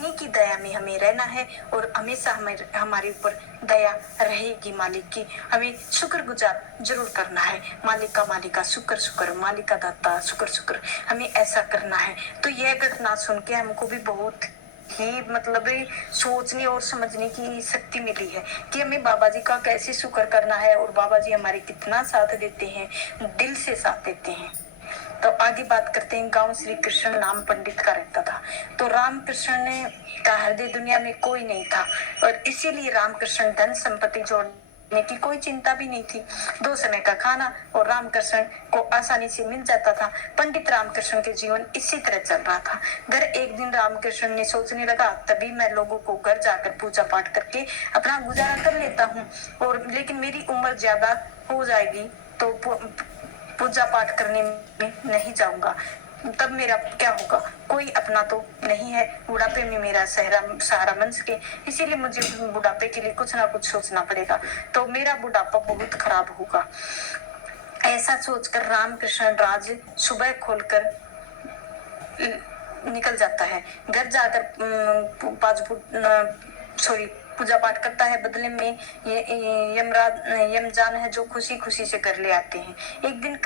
उन्हीं की दया में हमें रहना है और हमेशा हमारे ऊपर दया रहेगी मालिक की। हमें शुक्रगुजार जरूर करना है। मालिक का शुक्र शुक्र, मालिक का दाता शुक्र शुक्र, हमें ऐसा करना है। तो यह घटना सुन के हमको भी बहुत ही मतलब सोचने और समझने की शक्ति मिली है कि हमें बाबा जी का कैसे शुक्र करना है और बाबा जी हमारे कितना साथ देते हैं, दिल से साथ देते हैं। तो आगे बात करते हैं। गांव श्री कृष्ण नाम पंडित का रहता था। तो रामकृष्ण ने का हृदय दुनिया में कोई नहीं था और इसीलिए रामकृष्ण धन संपत्ति जोड़ने की कोई चिंता भी नहीं थी। 2 समय का खाना और रामकृष्ण को आसानी से मिल जाता था। पंडित रामकृष्ण के जीवन इसी तरह चल रहा था। घर एक दिन रामकृष्ण ने सोचने लगा, तभी मैं लोगों को घर जाकर पूजा पाठ करके अपना गुजारा कर लेता हूँ और लेकिन मेरी उम्र ज्यादा हो जाएगी तो पूजा पाठ करने में नहीं जाऊंगा, तब मेरा क्या होगा? कोई अपना तो नहीं है, बुढ़ापे में मेरा सहारा बन सके, इसीलिए मुझे बुढ़ापे के लिए कुछ ना कुछ सोचना पड़ेगा, तो मेरा बुढ़ापा बहुत खराब होगा। ऐसा सोचकर रामकृष्ण राज सुबह खोलकर निकल जाता है। घर जाकर पूजा पाठ करता है। बदले में यमजान है जो खुशी खुशी से घर ले आते हैं। एक दिन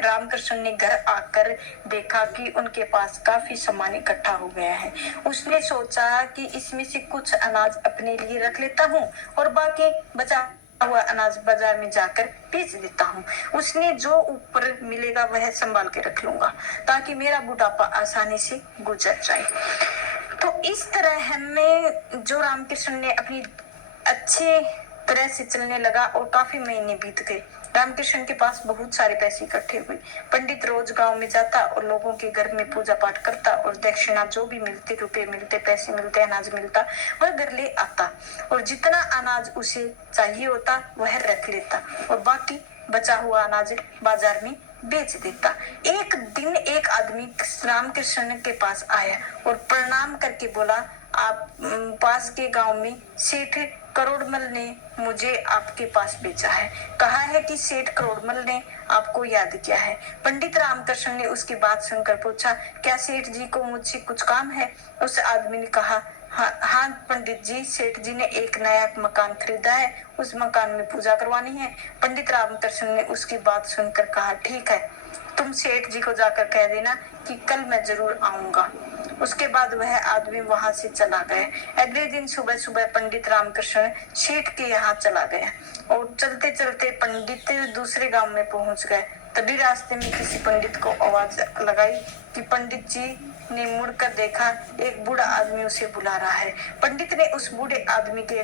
रामकृष्ण ने घर आकर देखा कि उनके पास काफी सामान इकट्ठा हो गया है। उसने सोचा कि इसमें से कुछ अनाज अपने लिए रख लेता हूँ और बाकी बचा हुआ अनाज बाजार में जाकर बेच देता हूँ। उसने जो ऊपर मिलेगा वह संभाल के रख लूंगा ताकि मेरा बुढ़ापा आसानी से गुजर जाए। तो इस तरह हमें जो रामकृष्ण ने अपनी अच्छे तरह से चलने लगा और काफी महीने बीत गए। रामकृष्ण के पास बहुत सारे पैसे इकट्ठे हुए। पंडित रोज गांव में जाता और लोगों के घर में पूजा पाठ करता और दक्षिणा जो भी मिलती, रुपए मिलते, पैसे मिलते, अनाज मिलता, वह घर ले आता और जितना अनाज उसे चाहिए होता वह रख लेता और बाकी बचा हुआ अनाज बाजार में बेच देता। एक दिन एक आदमी रामकृष्ण के पास आया और प्रणाम करके बोला, आप पास के गांव में सेठ करोड़मल ने मुझे आपके पास भेजा है। कहा है कि सेठ करोड़मल ने आपको याद किया है। पंडित रामकृष्ण ने उसकी बात सुनकर पूछा, क्या सेठ जी को मुझसे कुछ काम है? उस आदमी ने कहा, हाँ पंडित जी, सेठ जी ने एक नया मकान खरीदा है, उस मकान में पूजा करवानी है। पंडित रामकृष्ण ने उसकी बात सुनकर कहा, ठीक है, तुम सेठ जी को जाकर कह देना कि कल मैं जरूर आऊंगा। उसके बाद वह आदमी वहां से चला गया। अगले दिन सुबह सुबह पंडित रामकृष्ण सेठ के यहाँ चला गया और चलते चलते पंडित दूसरे गांव में पहुंच गए। तभी रास्ते में किसी पंडित को आवाज लगाई कि पंडित जी ने मुड़कर देखा, एक बूढ़ा आदमी उसे बुला रहा है। पंडित ने उस बूढ़े आदमी के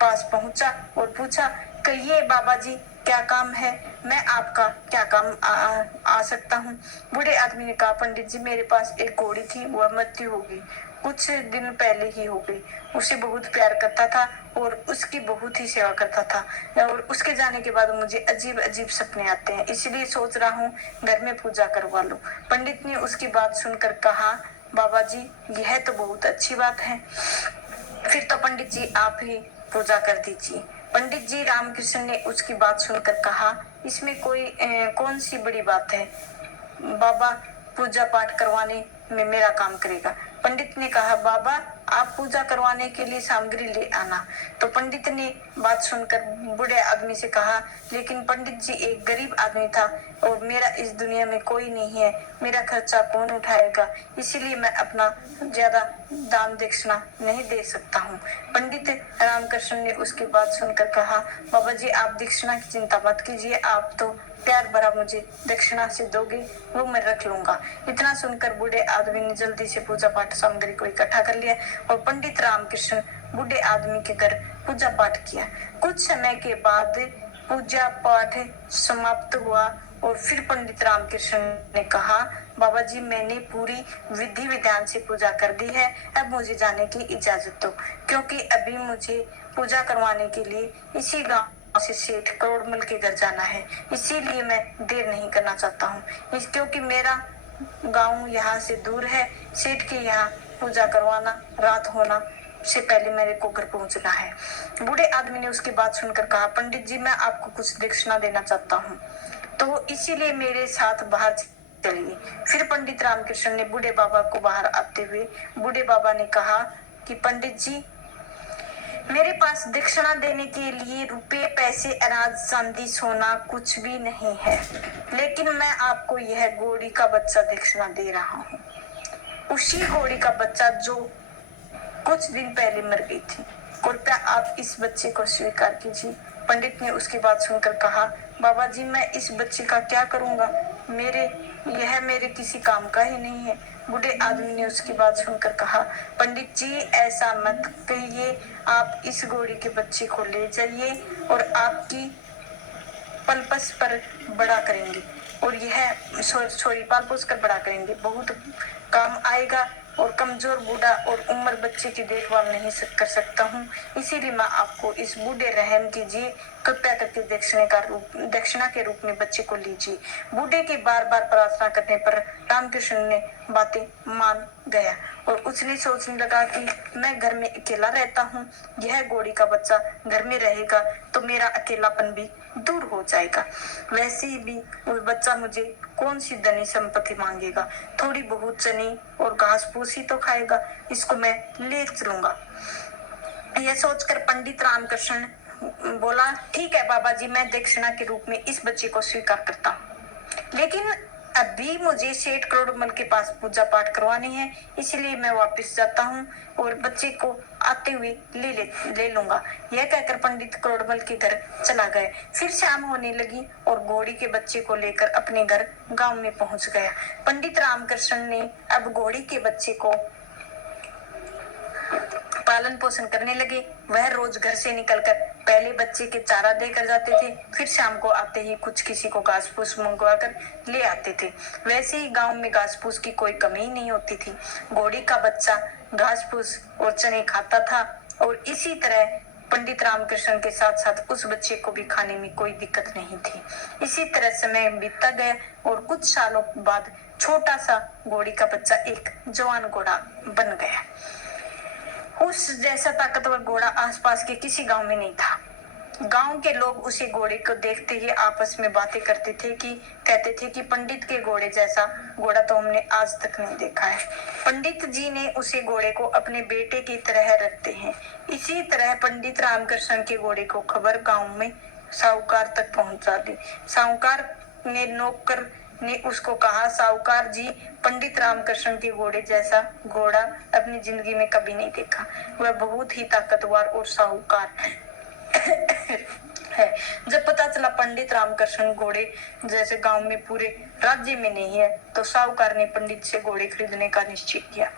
पास पहुंचा और पूछा, कहिए बाबा जी, क्या काम है? मैं आपका क्या काम आ सकता हूँ? बूढ़े आदमी ने कहा, पंडित जी, मेरे पास एक घोड़ी थी, वह मृत्यु हो गई, कुछ दिन पहले ही हो गई। उसे बहुत प्यार करता था और उसकी बहुत ही सेवा करता था और उसके जाने के बाद मुझे अजीब अजीब सपने आते हैं, इसलिए सोच रहा हूँ घर में पूजा करवा लूं। पंडित ने उसकी बात सुनकर कहा, बाबा जी, यह तो बहुत अच्छी बात है, फिर तो पंडित जी आप ही पूजा कर दीजिए। पंडित जी रामकृष्ण ने उसकी बात सुनकर कहा, इसमें कौन सी बड़ी बात है, बाबा पूजा पाठ करवाने में मेरा काम करेगा। पंडित ने कहा, बाबा आप पूजा करवाने के लिए सामग्री ले आना। तो पंडित ने बात सुनकर बूढ़े आदमी से कहा, लेकिन पंडित जी, एक गरीब आदमी था और मेरा इस दुनिया में कोई नहीं है, मेरा खर्चा कौन उठाएगा, इसीलिए मैं अपना ज्यादा दान दक्षिणा नहीं दे सकता हूँ। पंडित रामकृष्ण ने उसकी बात सुनकर कहा, बाबा जी आप दक्षिणा की चिंता मत कीजिए, आप तो प्यार भरा मुझे दक्षिणा से दोगे, वो मैं रख लूंगा। इतना सुनकर बूढ़े आदमी ने जल्दी से पूजा पाठ सामग्री को इकट्ठा कर लिया और पंडित रामकृष्ण बूढ़े आदमी के घर पूजा पाठ किया। कुछ समय के बाद पूजा पाठ समाप्त हुआ और फिर पंडित रामकृष्ण ने कहा, बाबा जी, मैंने पूरी विधि विधान से पूजा कर दी है, अब मुझे जाने की इजाजत दो, क्योंकि अभी मुझे पूजा करवाने के लिए इसी गांव से सेठ करोड़मल के घर जाना है, इसीलिए मैं देर नहीं करना चाहता हूँ, क्योंकि मेरा गांव यहाँ से दूर है। सेठ के यहाँ पूजा करवाना रात होना से पहले मेरे को घर पहुंचना है। बूढ़े आदमी ने उसकी बात सुनकर कहा, पंडित जी, मैं आपको कुछ दक्षिणा देना चाहता हूँ, तो इसीलिए मेरे साथ बाहर चलिए। फिर पंडित रामकृष्ण ने बूढ़े बाबा को बाहर आते हुए बूढ़े बाबा ने कहा, कि पंडित जी, मेरे पास दक्षिणा देने के लिए रुपए, पैसे, अनाज, चांदी, सोना कुछ भी नहीं है, लेकिन मैं आपको यह घोड़ी का बच्चा दक्षिणा दे रहा हूँ। उसी घोड़ी का बच्चा जो कुछ दिन पहले मर गई थी। कृपया आप इस बच्चे को स्वीकार कीजिए। पंडित ने उसकी बात सुनकर कहा, बाबा जी, मैं इस बच्चे का क्या करूंगा? यह मेरे किसी काम का ही नहीं है। बूढ़े आदमी ने उसकी बात सुनकर कहा, पंडित जी, ऐसा मत कहिए। आप इस घोड़ी के बच्चे को ले जाइए और आपकी पलपस पर बड़ा करेंगे, और यह पाल पोस कर बड़ा करेंगे, बहुत काम आएगा। और कमजोर बूढ़ा और उम्र बच्चे की देखभाल नहीं कर सकता हूँ, इसीलिए मैं आपको इस बूढ़े रहम कीजिए, कृपया करके दक्षिणा के रूप में बच्चे को लीजिए। बूढ़े के बार बार प्रार्थना करने पर रामकृष्ण ने बातें मान गया और उसने सोचने लगा कि मैं घर में अकेला रहता हूँ, यह घोड़ी का बच्चा घर में रहेगा तो मेरा अकेलापन भी दूर हो जाएगा। वैसे भी वो बच्चा मुझे कौन सी धनी संपत्ति मांगेगा, थोड़ी बहुत चने और घास फूस ही तो खाएगा, इसको मैं ले चलूंगा। यह सोचकर पंडित रामकृष्ण बोला, ठीक है बाबा जी, मैं दक्षिणा के रूप में इस बच्चे को स्वीकार करता हूँ, लेकिन अभी मुझे सेठ करोड़मल के पास पूजा पाठ करवानी है, इसलिए मैं वापस जाता हूँ और बच्चे को आते हुए ले लूंगा। यह कहकर पंडित करोड़मल के घर चला गया। फिर शाम होने लगी और घोड़ी के बच्चे को लेकर अपने घर गांव में पहुंच गया। पंडित रामकृष्ण ने अब घोड़ी के बच्चे को पालन पोषण करने लगे। वह रोज घर से निकलकर पहले बच्चे के चारा देकर जाते थे, फिर शाम को आते ही कुछ किसी को घास फूस मंगवा कर ले आते थे। वैसे ही गांव में घास फूस की कोई कमी नहीं होती थी। घोड़ी का बच्चा घास फूस और चने खाता था और इसी तरह पंडित रामकृष्ण के साथ साथ उस बच्चे को भी खाने में कोई दिक्कत नहीं थी। इसी तरह समय बीतता गया और कुछ सालों बाद छोटा सा घोड़ी का बच्चा एक जवान घोड़ा बन गया। उस जैसा ताकतवर घोड़ा आसपास के किसी गांव में नहीं था। गांव के लोग उसी घोड़े को देखते ही आपस में बातें करते थे कि कहते थे कि पंडित के घोड़े जैसा घोड़ा तो हमने आज तक नहीं देखा है। पंडित जी ने उसे घोड़े को अपने बेटे की तरह रखते हैं। इसी तरह पंडित रामकृष्ण के घोड़े को खबर गांव में साहूकार तक पहुंचा दी। साहूकार ने नौकर ने उसको कहा, साहूकार जी, पंडित रामकृष्ण के घोड़े जैसा घोड़ा अपनी जिंदगी में कभी नहीं देखा। वह बहुत ही ताकतवर और साहूकार है। जब पता चला पंडित रामकृष्ण घोड़े जैसे गांव में पूरे राज्य में नहीं है, तो साहूकार ने पंडित से घोड़े खरीदने का निश्चय किया।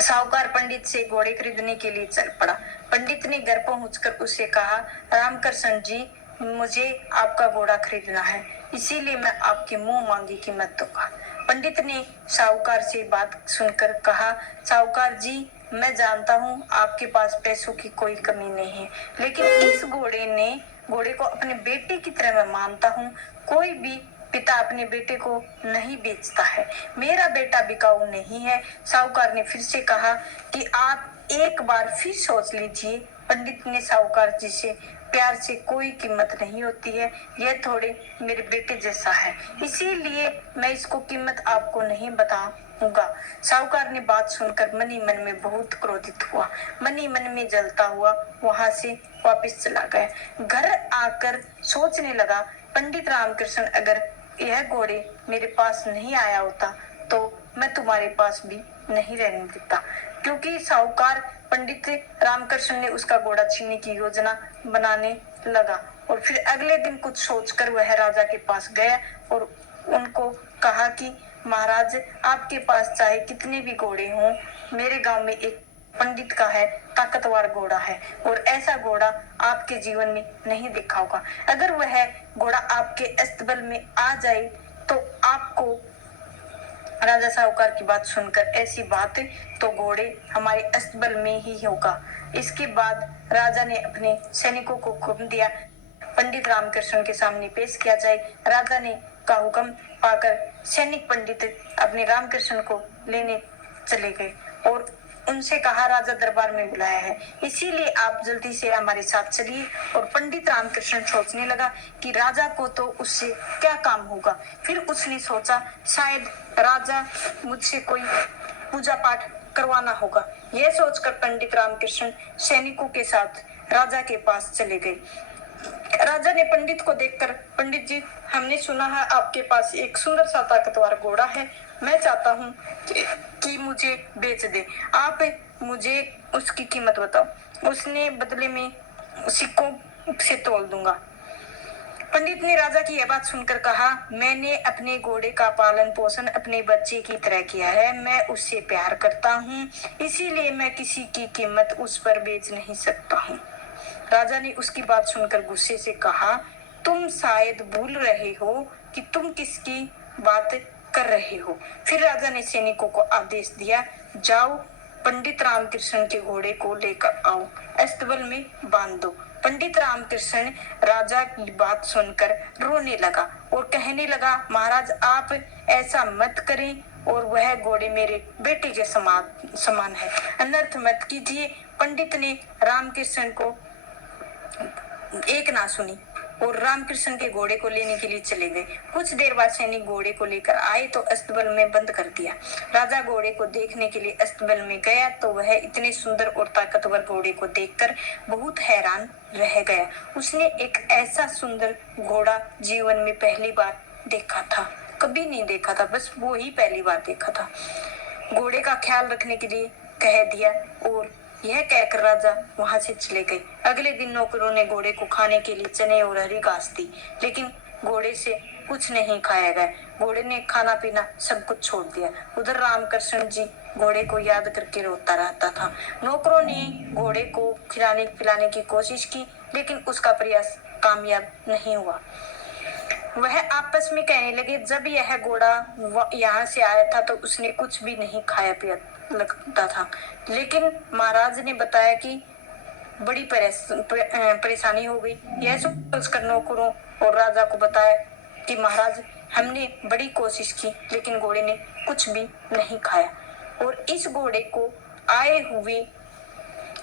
साहूकार पंडित से घोड़े खरीदने के लिए चल पड़ा। पंडित ने घर पहुंचकर उससे कहा, रामकृष्ण जी, मुझे आपका घोड़ा खरीदना है, इसीलिए मैं आपकी मुंह मांगी कीमत दूंगा। पंडित ने साहूकार से बात सुनकर कहा, साहूकार जी, मैं जानता हूँ आपके पास पैसों की कोई कमी नहीं है, लेकिन इस घोड़े को अपने बेटे की तरह मैं मानता हूँ। कोई भी पिता अपने बेटे को नहीं बेचता है। मेरा बेटा बिकाऊ नहीं है। साहूकार ने फिर से कहा कि आप एक बार फिर सोच लीजिए। पंडित ने साहूकार जी से, प्यार से कोई कीमत नहीं होती है, यह थोड़े मेरे बेटे जैसा है, इसीलिए मैं इसको कीमत आपको नहीं बताऊंगा। साहूकार ने बात सुनकर मन ही मन में बहुत क्रोधित हुआ। मन ही मन में जलता हुआ वहां से वापस चला गया। घर आकर सोचने लगा, पंडित रामकृष्ण, अगर यह घोड़े मेरे पास नहीं आया होता तो मैं तुम्हारे पास भी नहीं रहने देता, क्योंकि साहूकार पंडित रामकृष्ण ने उसका घोड़ा छीनने की योजना बनाने लगा। और फिर अगले दिन कुछ सोचकर वह राजा के पास गया और उनको कहा कि महाराज, आपके पास चाहे कितने भी घोड़े हों, मेरे गांव में एक पंडित का है ताकतवर घोड़ा है, और ऐसा घोड़ा आपके जीवन में नहीं देखा होगा। अगर वह घोड़ा आपके अस्तबल में आ जाए तो आपको, राजा साहूकार की बात सुनकर, ऐसी बात तो घोड़े हमारे अस्तबल में ही होगा। इसके बाद राजा ने अपने सैनिकों को हुक्म दिया, पंडित रामकृष्ण के सामने पेश किया जाए। राजा ने का हुक्म पाकर सैनिक पंडित अपने रामकृष्ण को लेने चले गए और उनसे कहा, राजा दरबार में बुलाया है, इसीलिए आप जल्दी से हमारे साथ चलिए। और पंडित रामकृष्ण सोचने लगा कि राजा को तो उससे क्या काम होगा। फिर उसने सोचा, शायद राजा मुझसे कोई पूजा पाठ करवाना होगा। यह सोचकर पंडित रामकृष्ण सैनिकों के साथ राजा के पास चले गए। राजा ने पंडित को देखकर, पंडित जी, हमने सुना है आपके पास एक सुंदर सा ताकतवर घोड़ा है, मैं चाहता हूँ कि मुझे बेच दे, आप मुझे उसकी कीमत बताओ, उसने बदले में सिक्कों से तोल दूंगा। पंडित ने राजा की यह बात सुनकर कहा, मैंने अपने घोड़े का पालन पोषण अपने बच्चे की तरह किया है, मैं उससे प्यार करता हूँ, इसीलिए मैं किसी की कीमत उस पर बेच नहीं सकता हूँ। राजा ने उसकी बात सुनकर गुस्से से कहा, तुम शायद भूल रहे हो कि तुम किसकी बात कर रहे हो। फिर राजा ने सैनिकों को आदेश दिया, जाओ पंडित रामकृष्ण के घोड़े को लेकर आओ, अस्तबल में बांध दो। पंडित रामकृष्ण राजा की बात सुनकर रोने लगा और कहने लगा, महाराज आप ऐसा मत करें, और वह घोड़े मेरे बेटे के समान है, अनर्थ मत कीजिए। पंडित ने रामकृष्ण को एक ना सुनी और रामकृष्ण के घोड़े को लेने के लिए चले गए। कुछ देर बाद सैनिक घोड़े को लेकर आए तो अस्तबल में बंद कर दिया। राजा घोड़े को देखने के लिए अस्तबल में गया तो वह इतने सुंदर और ताकतवर घोड़े को देखकर बहुत हैरान रह गया। उसने एक ऐसा सुंदर घोड़ा जीवन में पहली बार देखा था, कभी नहीं देखा था, बस वो ही पहली बार देखा था। घोड़े का ख्याल रखने के लिए कह दिया और यह कहकर राजा वहां से चले गए। अगले दिन नौकरों ने घोड़े को खाने के लिए चने और हरी घास दी, लेकिन घोड़े से कुछ नहीं खाया गया। घोड़े ने खाना पीना सब कुछ छोड़ दिया। उधर रामकृष्ण जी घोड़े को याद करके रोता रहता था। नौकरों ने घोड़े को खिलाने पिलाने की कोशिश की, लेकिन उसका प्रयास कामयाब नहीं हुआ। वह आपस में कहने लगे, जब यह घोड़ा यहाँ से आया था तो उसने कुछ भी नहीं खाया पिया लगता था, लेकिन महाराज ने बताया कि बड़ी परेशानी हो गई। यह सोचकर नौकरों और राजा को बताया कि महाराज हमने बड़ी कोशिश की, लेकिन घोड़े ने कुछ भी नहीं खाया, और इस घोड़े को आए हुए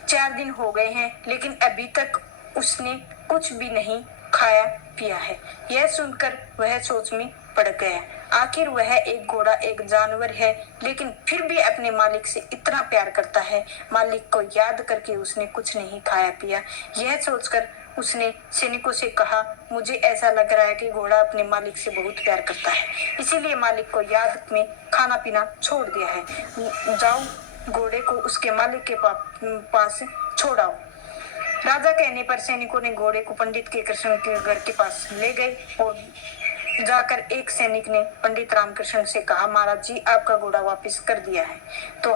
4 दिन हो गए हैं, लेकिन अभी तक उसने कुछ भी नहीं खाया पिया है। यह सुनकर वह सोच में पड़ गया। आखिर वह एक घोड़ा एक जानवर है, लेकिन फिर भी अपने मालिक से इतना प्यार करता है। मालिक को याद करके उसने कुछ नहीं खाया पिया। यह सोचकर उसने सैनिकों से कहा, मुझे ऐसा लग रहा है कि घोड़ा अपने मालिक से बहुत प्यार करता है, इसीलिए मालिक को याद में खाना पीना छोड़ दिया है। जाओ घोड़े को उसके मालिक के पास छोड़ाओ। राजा कहने पर सैनिकों ने घोड़े को पंडित के कृष्ण के घर के पास ले गए और जाकर एक सैनिक ने पंडित रामकृष्ण से कहा, महाराज जी आपका घोड़ा वापस कर दिया है। तो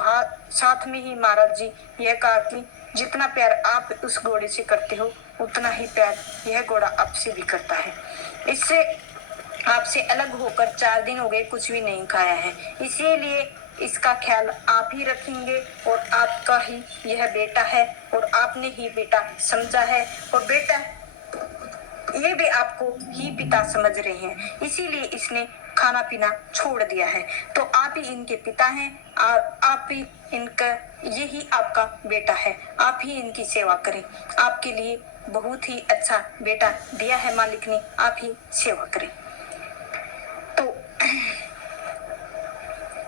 साथ में ही महाराज जी यह कहा कि जितना प्यार आप उस घोड़े से करते हो, उतना ही प्यार यह घोड़ा आपसे भी करता है। इससे आपसे अलग होकर 4 दिन हो गए, कुछ भी नहीं खाया है, इसीलिए इसका ख्याल आप ही रखेंगे, और आपका ही यह बेटा है, और आपने ही बेटा समझा है, और बेटा ये भी आपको ही पिता समझ रहे हैं, इसीलिए इसने खाना पीना छोड़ दिया है। तो आप ही इनके पिता हैं, और आप ही इनका, यही आपका बेटा है, आप ही इनकी सेवा करें। आपके लिए बहुत ही अच्छा बेटा दिया है मालिक ने, आप ही सेवा करें। तो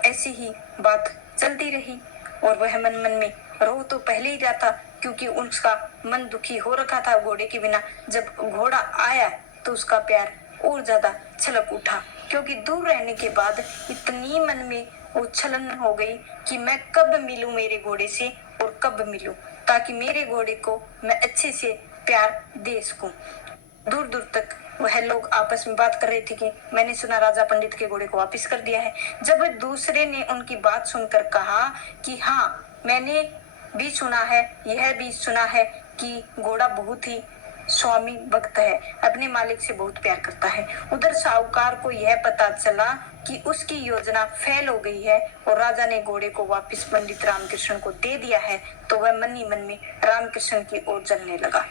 ऐसी ही बात चलती रही, और वह मन मन में रो तो पहले ही जाता, क्योंकि उसका मन दुखी हो रखा था घोड़े के बिना। जब घोड़ा आया तो उसका प्यार और ज्यादा छलक उठा, क्योंकि दूर रहने के बाद इतनी मन में उछलन हो गई कि मैं कब मिलूं मेरे घोड़े से, और कब मिलूं, ताकि मेरे घोड़े को मैं अच्छे से प्यार दे सकूं। दूर दूर तक वह लोग आपस में बात कर रहे थे कि मैंने सुना राजा पंडित के घोड़े को वापस कर दिया है। जब दूसरे ने उनकी बात सुनकर कहा कि हाँ, मैंने भी सुना है, यह भी सुना है कि घोड़ा बहुत ही स्वामी भक्त है, अपने मालिक से बहुत प्यार करता है। उधर साहूकार को यह पता चला कि उसकी योजना फेल हो गई है और राजा ने घोड़े को वापस पंडित रामकृष्ण को दे दिया है, तो वह मन ही मन में रामकृष्ण की ओर चलने लगा।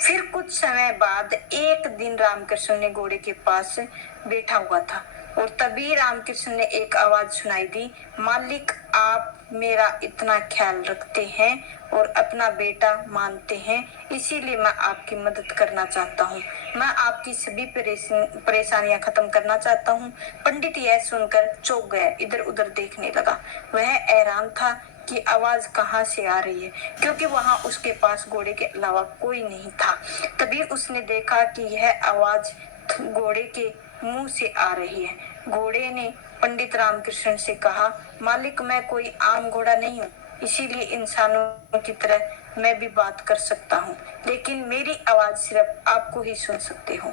फिर कुछ समय बाद एक दिन रामकृष्ण ने घोड़े के पास बैठा हुआ था, और तभी रामकृष्ण ने एक आवाज सुनाई दी, मालिक आप मेरा इतना ख्याल रखते हैं और अपना बेटा मानते हैं, इसीलिए मैं आपकी मदद करना चाहता हूँ, मैं आपकी सभी परेशानियां खत्म करना चाहता हूँ। पंडित यह सुनकर चौंक गया, इधर उधर देखने लगा। वह हैरान था कि आवाज कहाँ से आ रही है, क्योंकि वहां उसके पास घोड़े के अलावा कोई नहीं था। तभी उसने देखा कि यह आवाज घोड़े के मुंह से आ रही है। घोड़े ने पंडित रामकृष्ण से कहा, मालिक, मैं कोई आम घोड़ा नहीं हूँ, इसीलिए इंसानों की तरह मैं भी बात कर सकता हूँ, लेकिन मेरी आवाज सिर्फ आपको ही सुन सकते हो।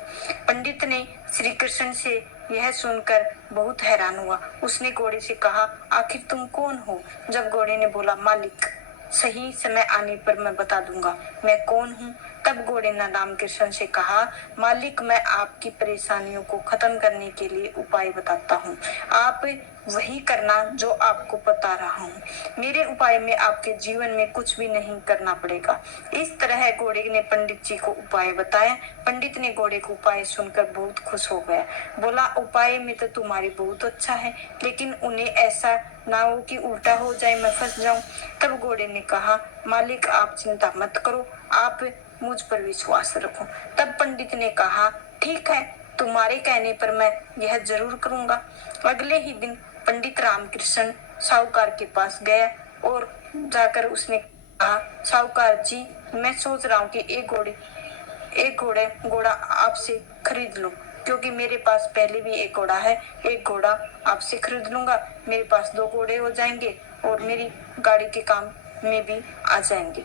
पंडित ने श्री कृष्ण से यह सुनकर बहुत हैरान हुआ। उसने घोड़े से कहा, आखिर तुम कौन हो? जब घोड़े ने बोला, मालिक, सही समय आने पर मैं बता दूंगा मैं कौन हूँ। तब घोड़े ने रामकृष्ण से कहा, मालिक, मैं आपकी परेशानियों को खत्म करने के लिए उपाय बताता हूँ, आप वही करना जो आपको बता रहा हूँ। मेरे उपाय में आपके जीवन में कुछ भी नहीं करना पड़ेगा। इस तरह घोड़े ने पंडित जी को उपाय बताया। पंडित ने घोड़े को उपाय सुनकर बहुत खुश हो गया। बोला, उपाय में तो तुम्हारी बहुत अच्छा है, लेकिन उन्हें ऐसा ना हो कि उल्टा हो जाए, मैं फंस जाऊं। तब घोड़े ने कहा, मालिक, आप चिंता मत करो, आप मुझ पर विश्वास रखो। तब पंडित ने कहा, ठीक है, तुम्हारे कहने पर मैं यह जरूर करूंगा। अगले ही दिन पंडित रामकृष्ण साहूकार के पास गया और जाकर उसने कहा, साहूकार जी, मैं सोच रहा हूँ कि एक घोड़ा आपसे खरीद लूं, क्योंकि मेरे पास पहले भी एक घोड़ा है। एक घोड़ा आपसे खरीद लूंगा, मेरे पास 2 घोड़े हो जाएंगे और मेरी गाड़ी के काम में भी आ जाएंगे,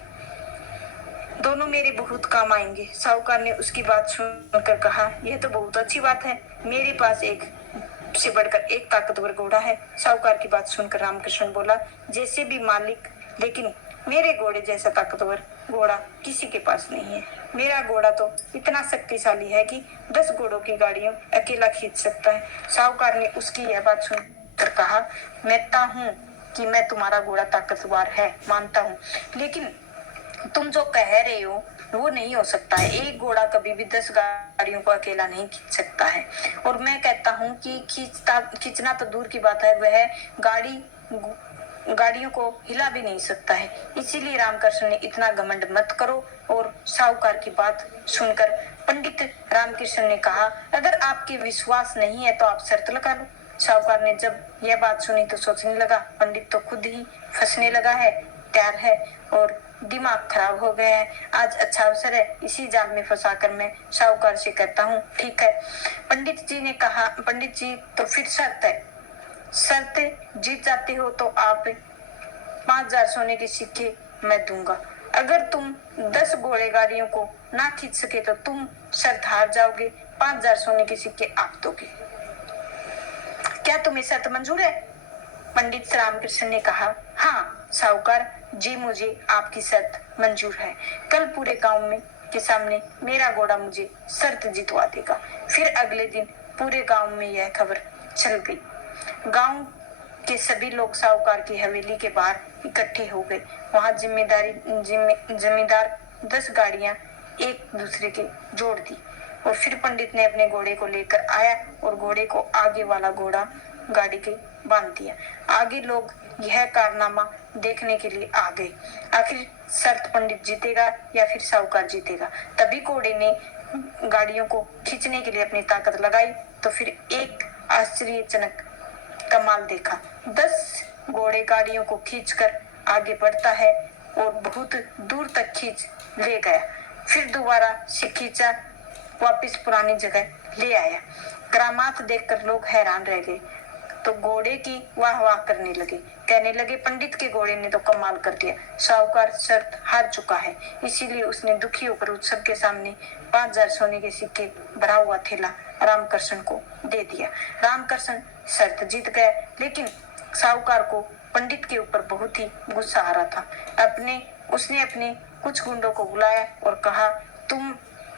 दोनों मेरे बहुत काम आएंगे। साहूकार ने उसकी बात सुनकर कहा, यह तो बहुत अच्छी बात है, मेरे पास एक से बढ़कर एक ताकतवर घोड़ा है। साहूकार की बात सुनकर रामकृष्ण बोला, जैसे भी मालिक, लेकिन मेरे घोड़े जैसा ताकतवर घोड़ा किसी के पास नहीं है। मेरा घोड़ा तो इतना शक्तिशाली है कि 10 घोड़ों की गाड़ियां अकेला खींच सकता है। साहूकार ने उसकी यह बात सुनकर कहा, मानता हूँ कि मैं तुम्हारा घोड़ा ताकतवर है, मानता हूँ, लेकिन तुम जो कह रहे हो वो नहीं हो सकता है। एक घोड़ा कभी भी 10 गाड़ियों को अकेला नहीं खींच सकता है। और मैं कहता हूँ कि खींचना तो दूर की बात है, वह गाड़ियों को हिला भी नहीं सकता है। इसीलिए रामकृष्ण ने इतना घमंड मत करो। और साहूकार की बात सुनकर पंडित रामकृष्ण ने कहा, अगर आपके विश्वास नहीं है तो आप शर्त लगा लो। साहूकार ने जब यह बात सुनी तो सोचने लगा, पंडित तो खुद ही फंसने लगा है, तैयार है और दिमाग खराब हो गया है। आज अच्छा अवसर है, इसी जाल में फंसाकर मैं साहूकार से कहता हूँ, ठीक है। पंडित जी ने कहा, पंडित जी, तो फिर शर्त है, शर्त जीत जाते हो तो आप 5,000 सोने के सिक्के मैं दूंगा। अगर तुम 10 घोड़े गाड़ियों को ना खींच सके तो तुम शर्त हार जाओगे, 5,000 सोने के सिक्के आप दोगे। क्या तुम्हें शर्त मंजूर है? पंडित रामकृष्ण ने कहा, हाँ साहूकार जी, मुझे आपकी शर्त मंजूर है। कल पूरे गांव में के सामने मेरा घोड़ा मुझे शर्त जितवा देगा। फिर अगले दिन पूरे गांव में यह खबर चल गई। गांव के सभी लोग साहूकार की हवेली के बाहर इकट्ठे हो गए। वहां जमींदार 10 गाड़ियां एक दूसरे के जोड़ दी और फिर पंडित ने अपने घोड़े को लेकर आया और घोड़े को आगे वाला घोड़ा गाड़ी के बांध दिया। आगे लोग यह कारनामा देखने के लिए आ गए। आखिर शर्त पंडित जीतेगा या फिर साहूकार जीतेगा? तभी घोड़े ने गाड़ियों को खींचने के लिए अपनी ताकत लगाई तो फिर एक आश्चर्यजनक कमाल देखा। 10 घोड़े गाड़ियों को खींचकर आगे बढ़ता है और बहुत दूर तक खींच ले गया। फिर दोबारा से खींचा, वापस पुरानी जगह ले आया। करामात देखकर लोग हैरान रह गए तो घोड़े की वाह वाह करने लगे, कहने लगे, पंडित के घोड़े ने तो कमाल कर दिया। साहूकार शर्त हार चुका है, इसीलिए उसने दुखी होकर उत्सव के सामने 5,000 सोने के सिक्के भरा हुआ थैला रामकृष्ण को दे दिया। रामकृष्ण शर्त जीत गया, लेकिन साहूकार को पंडित के ऊपर बहुत ही गुस्सा आ रहा था। उसने अपने कुछ गुंडों को बुलाया और कहा, तुम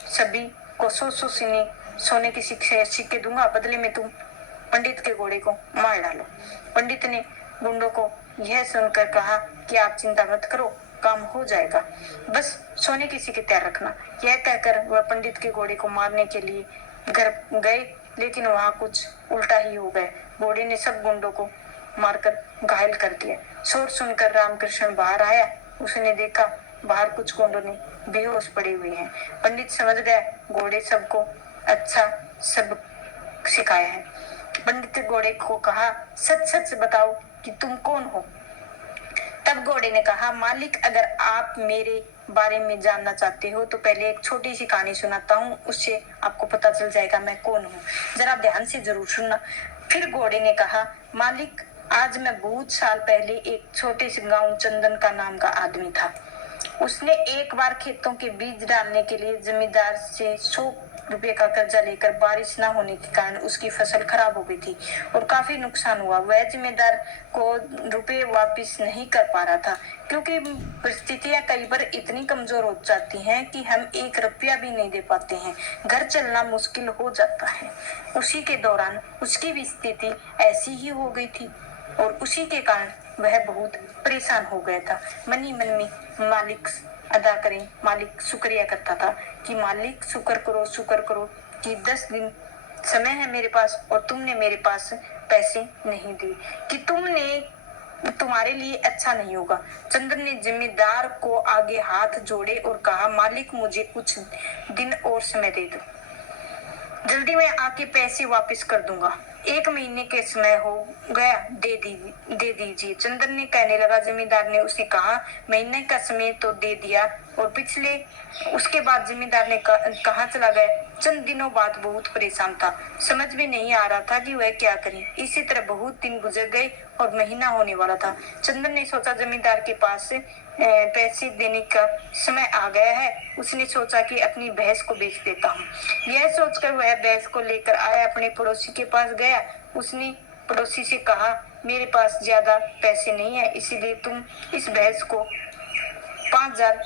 सभी को 100 सोने के सिक्के दूंगा, बदले में तुम पंडित के घोड़े को मार डालो। पंडित ने गुंडों को यह सुनकर कहा कि आप चिंता मत करो, काम हो जाएगा, बस सोने के सिक्के तैयार रखना। यह कहकर वह पंडित के घोड़े को मारने के लिए घर गए, लेकिन वहां कुछ उल्टा ही हो गया। घोड़े ने सब गुंडों को मारकर घायल कर दिया। शोर सुनकर रामकृष्ण बाहर आया। उसने देखा बाहर कुछ गुंडों ने बेहोश पड़े हुए हैं। पंडित समझ गया घोड़े सबको अच्छा सबक सिखाया है। पंडित घोड़े को कहा, सच सच बताओ कि तुम कौन हो? तब घोड़े ने कहा, मालिक अगर आप मेरे बारे में जानना चाहते हो तो पहले एक छोटी सी कहानी सुनाता हूँ, उससे आपको पता चल जाएगा मैं कौन हूँ। जरा ध्यान से जरूर सुनना। फिर घोड़े ने कहा, मालिक आज मैं बहुत साल पहले एक छोटे से गांव चंदन का नाम का आदमी था। उसने एक बार खेतों के बीज डालने के लिए जमींदार से 100 रुपए का कर्जा लेकर बारिश न होने के कारण उसकी फसल खराब हो गई थी और काफी नुकसान हुआ। वह जमींदार को रुपए वापस नहीं कर पा रहा था क्योंकि परिस्थितियां कई बार इतनी कमजोर हो जाती हैं कि हम 1 रुपया भी नहीं दे पाते हैं। घर चलना मुश्किल हो जाता है। उसी के दौरान उसकी भी स्थिति ऐसी ही हो गई थी और उसी के कारण वह बहुत परेशान हो गया था। मन ही मन में मालिक अदा करें, मालिक शुक्रिया करता था कि मालिक शुक्र करो कि 10 दिन समय है मेरे पास और तुमने मेरे पास पैसे नहीं दिए, कि तुम्हारे लिए अच्छा नहीं होगा। चंदन ने जिम्मेदार को आगे हाथ जोड़े और कहा, मालिक मुझे कुछ दिन और समय दे दो, जल्दी मैं आके पैसे वापस कर दूंगा। 1 महीने के समय हो गया, दे दीजिए। चंदन ने कहने लगा। जमींदार ने उसे कहा, महीने का समय तो दे दिया और उसके बाद जमींदार ने कहाँ चला गया। चंद दिनों बाद बहुत परेशान था, समझ में नहीं आ रहा था कि वह क्या करे। इसी तरह बहुत दिन गुजर गए और महीना होने वाला था। चंदन ने सोचा जमींदार के पास पैसे देने का समय आ गया है। उसने सोचा कि अपनी भैंस को बेच देता हूँ। यह सोचकर वह भैंस को लेकर आया, अपने पड़ोसी के पास गया। उसने पड़ोसी से कहा, मेरे पास ज्यादा पैसे नहीं है, इसीलिए तुम इस भैंस को 5,000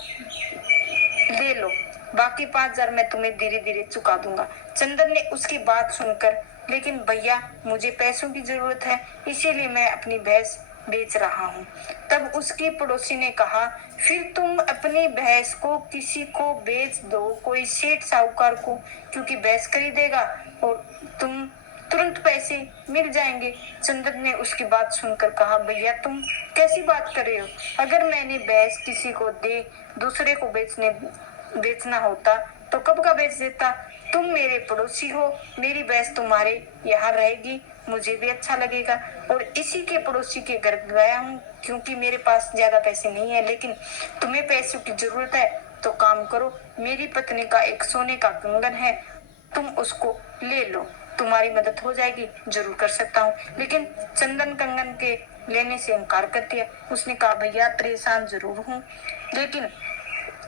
ले लो, बाकी 5,000 मैं तुम्हें धीरे धीरे चुका दूंगा। चंदन ने उसकी बात सुनकर, लेकिन भैया मुझे पैसों की जरूरत है, इसीलिए मैं अपनी भैंस बेच रहा हूँ। तब उसकी पड़ोसी ने कहा, फिर तुम अपनी भैंस को किसी को बेच दो, कोई सेठ साहूकार को, क्योंकि भैंस खरीदेगा और तुम तुरंत पैसे मिल जाएंगे। चंदन ने उसकी बात सुनकर कहा, भैया तुम कैसी बात कर रहे हो? अगर मैंने भैंस किसी को दे दूसरे को बेचना होता तो कब का बेच देता। तुम मेरे पड़ोसी हो, मेरी भैंस तुम्हारे यहाँ रहेगी, मुझे भी अच्छा लगेगा। और इसी के पड़ोसी के घर गया हूँ क्योंकि मेरे पास ज्यादा पैसे नहीं है, लेकिन तुम्हें पैसों की जरूरत है तो काम करो, मेरी पत्नी का एक सोने का कंगन है, तुम उसको ले लो, तुम्हारी मदद हो जाएगी। जरूर कर सकता हूँ। लेकिन चंदन कंगन के लेने से इनकार कर दिया। उसने कहा, भैया परेशान जरूर हूँ, लेकिन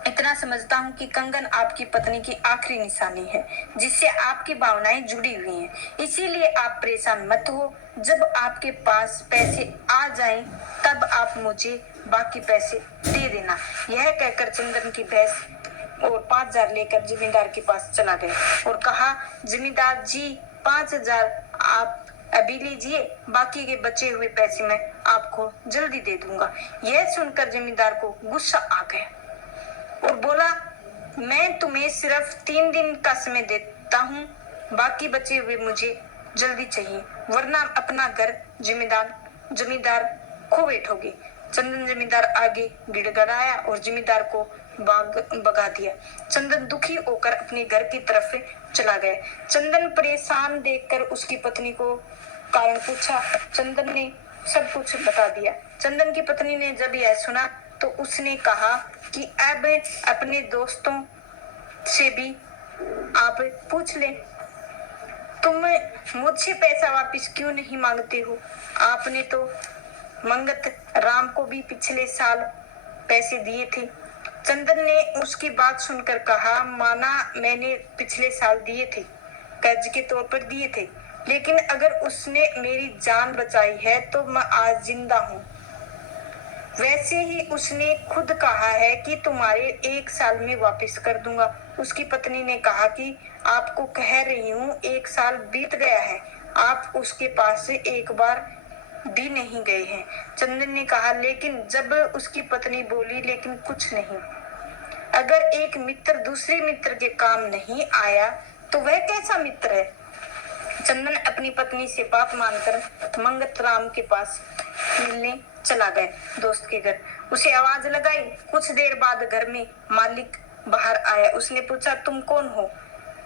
इतना समझता हूँ कि कंगन आपकी पत्नी की आखिरी निशानी है जिससे आपकी भावनाएं जुड़ी हुई हैं, इसीलिए आप परेशान मत हो। जब आपके पास पैसे आ जाएं तब आप मुझे बाकी पैसे दे देना। यह कहकर चंदन की भैंस और 5,000 लेकर जमींदार के पास चला गया और कहा, जमींदार जी 5,000 आप अभी लीजिए, बाकी के बचे हुए पैसे मैं आपको जल्दी दे दूंगा। यह सुनकर जमींदार को गुस्सा आ गया और बोला, मैं तुम्हें सिर्फ 3 दिन का समय देता हूँ, बाकी बचे हुए मुझे जल्दी चाहिए, वरना अपना घर जमींदार खो बैठोगे। चंदन जमींदार आगे गिड़गिड़ाया और जमींदार को भगा दिया। चंदन दुखी होकर अपने घर की तरफ चला गया। चंदन परेशान देखकर उसकी पत्नी को कारण पूछा। चंदन ने सब कुछ बता दिया। चंदन की पत्नी ने जब यह सुना तो उसने कहा कि अब अपने दोस्तों से भी आप पूछ ले, तुम मुझसे पैसा वापस क्यों नहीं मांगते हो? आपने तो मंगत राम को भी पिछले साल पैसे दिए थे। चंदन ने उसकी बात सुनकर कहा, माना मैंने पिछले साल दिए थे, कर्ज के तौर पर दिए थे, लेकिन अगर उसने मेरी जान बचाई है तो मैं आज जिंदा हूँ। वैसे ही उसने खुद कहा है कि तुम्हारे 1 साल में वापस कर दूंगा। उसकी पत्नी ने कहा कि आपको कह रही हूँ 1 साल बीत गया है, आप उसके पास से एक बार भी नहीं गए हैं। चंदन ने कहा, लेकिन जब उसकी पत्नी बोली, लेकिन कुछ नहीं, अगर एक मित्र दूसरे मित्र के काम नहीं आया तो वह कैसा मित्र है? चंदन अपनी पत्नी से बात मानकर मंगत राम के पास मिलने चला गया, दोस्त के घर। उसे आवाज लगाई। कुछ देर बाद घर में मालिक बाहर आया। उसने पूछा, तुम कौन हो,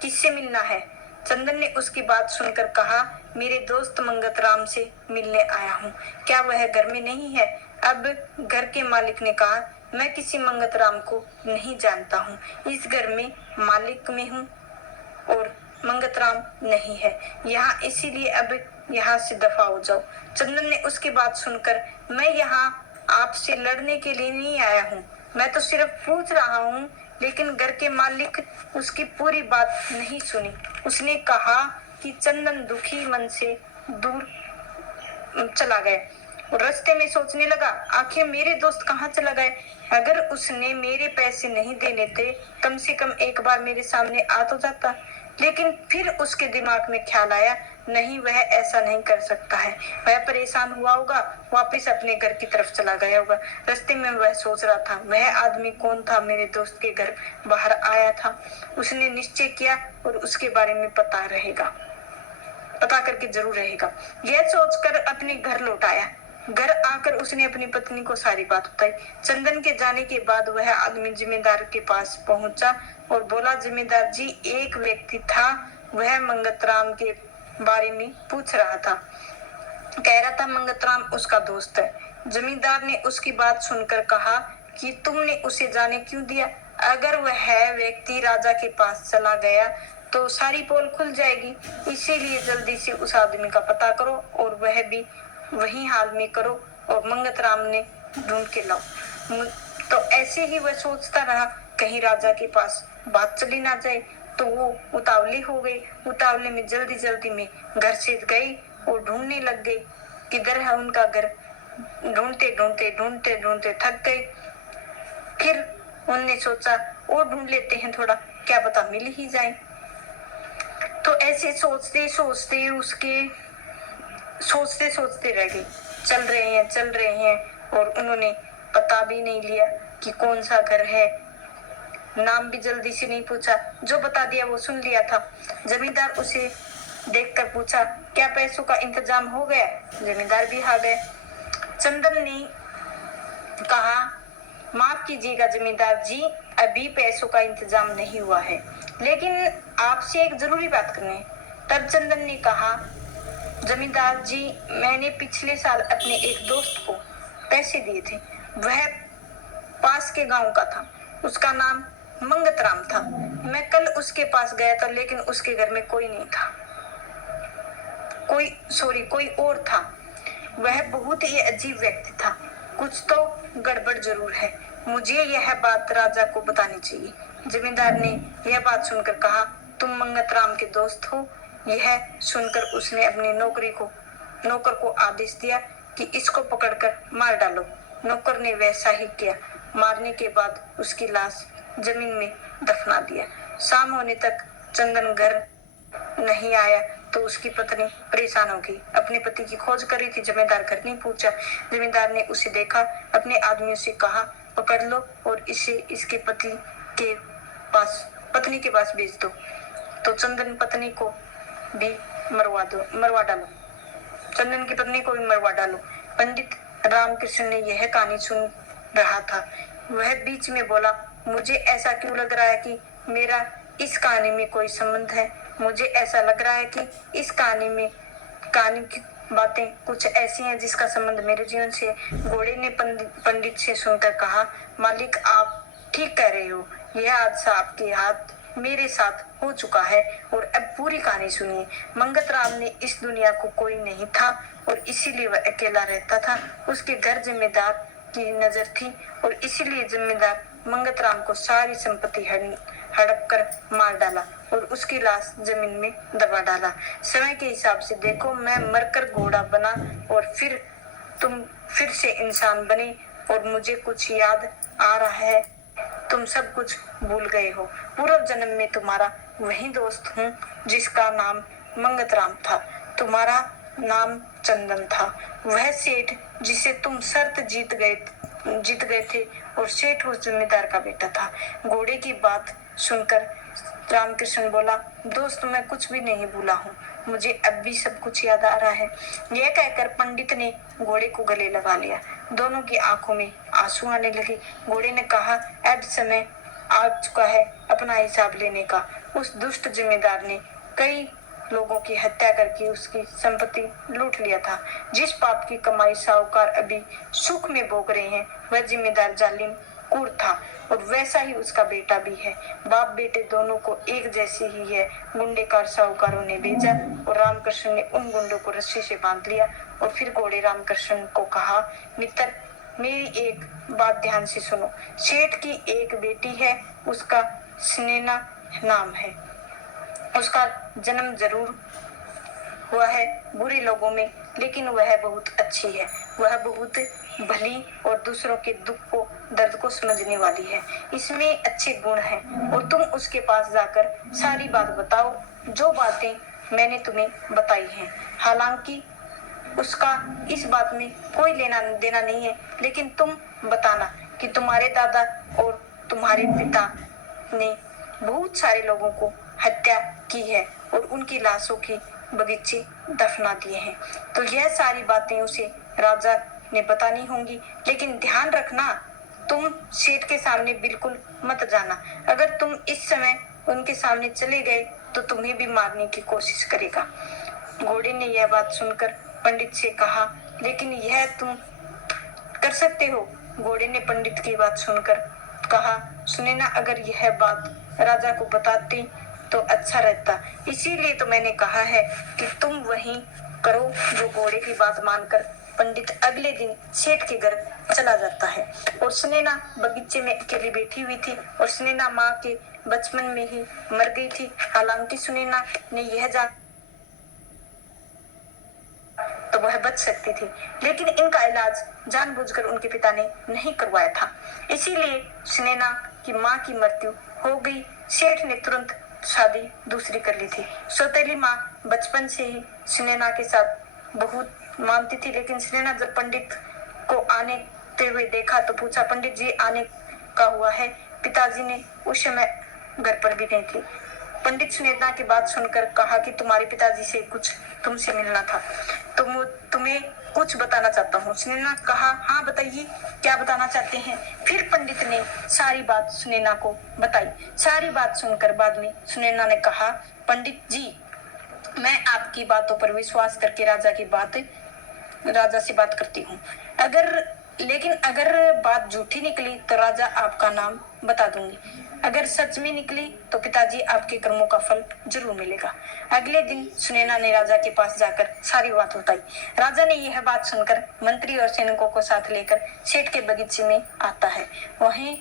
किससे मिलना है? चंदन ने उसकी बात सुनकर कहा, मेरे दोस्त मंगत राम से मिलने आया हूँ, क्या वह घर में नहीं है? अब घर के मालिक ने कहा, मैं किसी मंगतराम को नहीं जानता हूँ। इस घर में मालिक में हूँ और मंगतराम नहीं है यहाँ, इसीलिए अब यहाँ से दफा हो जाओ। चंदन ने उसकी बात सुनकर, मैं यहाँ आपसे लड़ने के लिए नहीं आया हूँ, मैं तो सिर्फ पूछ रहा हूँ। लेकिन घर के मालिक उसकी पूरी बात नहीं सुनी। उसने कहा कि चंदन दुखी मन से दूर चला गया और रास्ते में सोचने लगा, आखिर मेरे दोस्त कहाँ चला गए। अगर उसने मेरे पैसे नहीं देने थे, कम से कम एक बार मेरे सामने आ तो जाता। लेकिन फिर उसके दिमाग में ख्याल आया, नहीं, वह ऐसा नहीं कर सकता है। वह परेशान हुआ होगा, वापस अपने घर की तरफ चला गया होगा। रास्ते में वह सोच रहा था, वह आदमी कौन था, मेरे दोस्त के घर बाहर आया था। उसने निश्चय किया और उसके बारे में पता करके जरूर रहेगा। यह सोचकर अपने घर लौट आया। घर आकर उसने अपनी पत्नी को सारी बात बताई। चंदन के जाने के बाद वह आदमी जिम्मेदार के पास पहुंचा और बोला, जिम्मेदार जी, एक व्यक्ति था, वह मंगतराम के बारे में पूछ रहा था, कह रहा था मंगतराम उसका दोस्त है। जमींदार ने उसकी बात सुनकर कहा कि तुमने उसे जाने क्यों दिया। अगर वह व्यक्ति राजा के पास चला गया तो सारी पोल खुल जाएगी, इसीलिए जल्दी से उस आदमी का पता करो और वह भी वही हाल में करो और मंगतराम ने ढूंढ के लाओ। तो ऐसे ही वह सोचता रहा, कहीं राजा के पास बात चली ना जाए। तो वो उतावली हो गई। उतावले में जल्दी में घर से गई और ढूंढने लग गई किधर है उनका घर। ढूंढते थक गई। फिर उनने सोचा और ढूंढ लेते हैं थोड़ा, क्या पता मिल ही जाए। तो ऐसे सोचते सोचते रह गई। चल रहे हैं और उन्होंने पता भी नहीं लिया कि कौन सा घर है। नाम भी जल्दी से नहीं पूछा, जो बता दिया वो सुन लिया था। जमींदार उसे देखकर पूछा, क्या पैसों का इंतजाम हो गया। जमींदार भी आ गए। चंदन ने कहा, माफ कीजिएगा जमींदार जी, अभी पैसों का इंतजाम नहीं हुआ है, लेकिन आपसे एक जरूरी बात करनी है। तब चंदन ने कहा, जमींदार जी, मैंने पिछले साल अपने एक दोस्त को पैसे दिए थे। वह पास के गांव का था, उसका नाम मंगतराम था। मैं कल उसके पास गया था, लेकिन उसके घर में कोई नहीं था। कोई और था। वह बहुत ही अजीब व्यक्ति था। कुछ तो गड़बड़ जरूर है। मुझे यह बात राजा को बतानी चाहिए। जमींदार ने यह बात सुनकर कहा, तुम मंगतराम के दोस्त हो। यह सुनकर उसने अपने नौकर को आदेश दिया कि इसको पकड़कर मार डालो। नौकर ने वैसा ही किया। मारने के बाद उसकी लाश जमीन में दफना दिया। शाम होने तक चंदन घर नहीं आया तो उसकी पत्नी परेशान हो गई। अपने पति की खोज करी थी, जमींदार घर नहीं पहुंचा। जमींदार ने उसे देखा, अपने आदमियों से कहा, पकड़ लो और इसे इसके पत्नी के पास भेज दो। तो चंदन की पत्नी को भी मरवा डालो। पंडित रामकृष्ण ने यह कहानी सुन रहा था। वह बीच में बोला, मुझे ऐसा क्यों लग रहा है कि मेरा इस कहानी में कोई संबंध है। मुझे ऐसा लग रहा है कि इस कहानी की बातें कुछ ऐसी हैं जिसका संबंध मेरे जीवन से। घोड़े ने पंडित से सुनकर कहा, मालिक, आप ठीक कह रहे हो। यह हादसा आपके हाथ मेरे साथ हो चुका है और अब पूरी कहानी सुनिए। मंगतराम ने इस दुनिया को कोई नहीं था और इसीलिए वह अकेला रहता था। उसके घर जिम्मेदार की नजर थी और इसीलिए जिम्मेदार मंगतराम को सारी संपत्ति हड़प कर मार डाला और उसकी लाश जमीन में दबा डाला। समय के हिसाब से देखो, मैं मरकर घोड़ा बना और फिर तुम फिर से इंसान बने और मुझे कुछ याद आ रहा है। तुम सब कुछ भूल गए हो। पूर्व जन्म में तुम्हारा वही दोस्त हूँ जिसका नाम मंगतराम था। तुम्हारा नाम चंदन था। वह सेठ जिसे तुम शर्त जीत गए थे और सेठ उस जमींदार का बेटा था। घोड़े की बात सुनकर रामकृष्ण बोला, दोस्त, मैं कुछ भी नहीं भूला हूँ, मुझे अब भी सब कुछ याद आ रहा है। यह कहकर पंडित ने घोड़े को गले लगा लिया। दोनों की आंखों में आंसू आने लगे। घोड़े ने कहा, अब समय आ चुका है अपना हिसाब लेने का। उस दुष्ट जिम्मेदार ने कई लोगों की हत्या करके उसकी संपत्ति लूट लिया था। जिस पाप की कमाई साहूकार अभी सुख में भोग रहे हैं, वह जिम्मेदार जालिम कुर था और वैसा ही उसका बेटा भी है। बाप बेटे दोनों को एक जैसी ही है। गुंडेकार साहूकारों ने भेजा और रामकृष्ण ने उन गुंडों को रस्सी से बांध लिया और फिर घोड़े रामकृष्ण को कहा, मित्र मेरी एक बात ध्यान से सुनो। सेठ की एक बेटी है, उसका स्नेना नाम है। उसका जन्म जरूर हुआ है बुरे लोगों में, लेकिन वह बहुत अच्छी है। वह बहुत भली और दूसरों के दुख को दर्द को समझने वाली है। इसमें अच्छे गुण हैं और तुम उसके पास जाकर सारी बात बताओ जो बातें मैंने तुम्हें बताई हैं। हालांकि उसका इस बात में कोई लेना देना नहीं है, लेकिन तुम बताना कि तुम्हारे दादा और तुम्हारे पिता ने बहुत सारे लोगों को हत्या की है और उनकी लाशों की बगीचे दफना दिए हैं। तो यह सारी बातें उसे राजा ने बतानी होंगी, लेकिन ध्यान रखना तुम सेठ के सामने बिल्कुल मत जाना। अगर तुम इस समय उनके सामने चले गए तो तुम्हें भी मारने की कोशिश करेगा। घोड़े ने यह बात सुनकर पंडित से कहा, लेकिन यह तुम कर सकते हो? घोड़े ने पंडित की बात सुनकर कहा, सुनैना अगर यह बात राजा को बताती तो अच्छा रहता, इसीलिए तो मैंने कहा है कि तुम वही करो। जो घोड़े की बात मानकर पंडित अगले दिन सेठ के घर चला जाता है और सुनैना बगीचे में अकेली बैठी हुई थी और सुनैना माँ के बचपन में ही मर गई थी। हालांकि सुनैना ने यह जान तो वह बच सकती थी, लेकिन इनका इलाज जानबूझकर उनके पिता ने नहीं करवाया था। इसीलिए सुनैना की माँ की मृत्यु हो गई। सेठ ने तुरंत शादी दूसरी कर ली थी। सौतेली माँ बचपन से ही सुनैना के साथ बहुत मानती थी, लेकिन सुनैना जब पंडित को आने हुए देखा तो पूछा, पंडित जी आने का हुआ है? पिताजी ने उस समय घर पर भी नहीं थे। पंडित सुनैना की बात सुनकर कहा कि तुम्हारे पिताजी से कुछ तुमसे मिलना था, तुम्हें कुछ बताना चाहता हूँ। सुनैना कहा, हाँ बताइए क्या बताना चाहते हैं? फिर पंडित ने सारी बात सुनैना को बताई। सारी बात सुनकर बाद में सुनैना ने कहा, पंडित जी मैं आपकी बातों पर विश्वास करके राजा से बात करती हूँ। लेकिन अगर बात झूठी निकली तो राजा आपका नाम बता दूंगी। अगर सच में निकली तो पिताजी आपके कर्मों का फल जरूर मिलेगा। अगले दिन सुनैना ने राजा के पास जाकर सारी बात बताई। राजा ने यह बात सुनकर मंत्री और सैनिकों को साथ लेकर सेठ के बगीचे में आता है। वहीं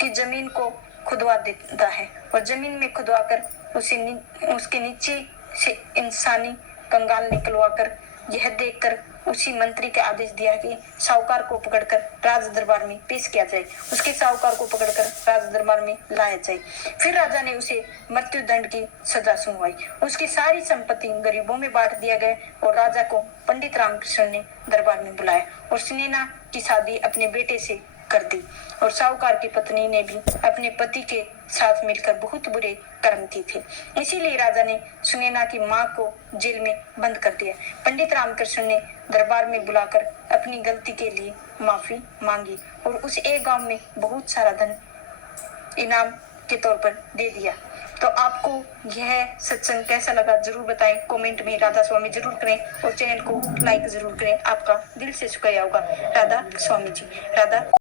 की जमीन को खुदवा देता है और जमीन में खुदवाकर उसके नीचे से इंसानी कंगाल निकलवाकर यह देखकर उसी मंत्री के आदेश दिया कि साहूकार को पकड़कर राज दरबार में पेश किया जाए। उसके साहूकार को पकड़कर राज दरबार में लाया जाए। फिर राजा ने उसे मृत्यु दंड की सजा सुनवाई। उसकी सारी संपत्ति गरीबों में बांट दिया गया और राजा को पंडित रामकृष्ण ने दरबार में बुलाया और सुनैना की शादी अपने बेटे से कर दी। और साहूकार की पत्नी ने भी अपने पति के साथ मिलकर बहुत बुरे कर्म किए थे। इसीलिए राजा ने सुनैना की माँ को जेल में बंद कर दिया। पंडित रामकृष्ण ने दरबार में बुलाकर अपनी गलती के लिए माफी मांगी और उस एक गांव में बहुत सारा धन इनाम के तौर पर दे दिया। तो आपको यह सत्संग कैसा लगा जरूर बताएं। कमेंट में राधा स्वामी जरूर करें और चैनल को लाइक जरूर करें। आपका दिल से शुक्रिया होगा। राधा स्वामी जी। राधा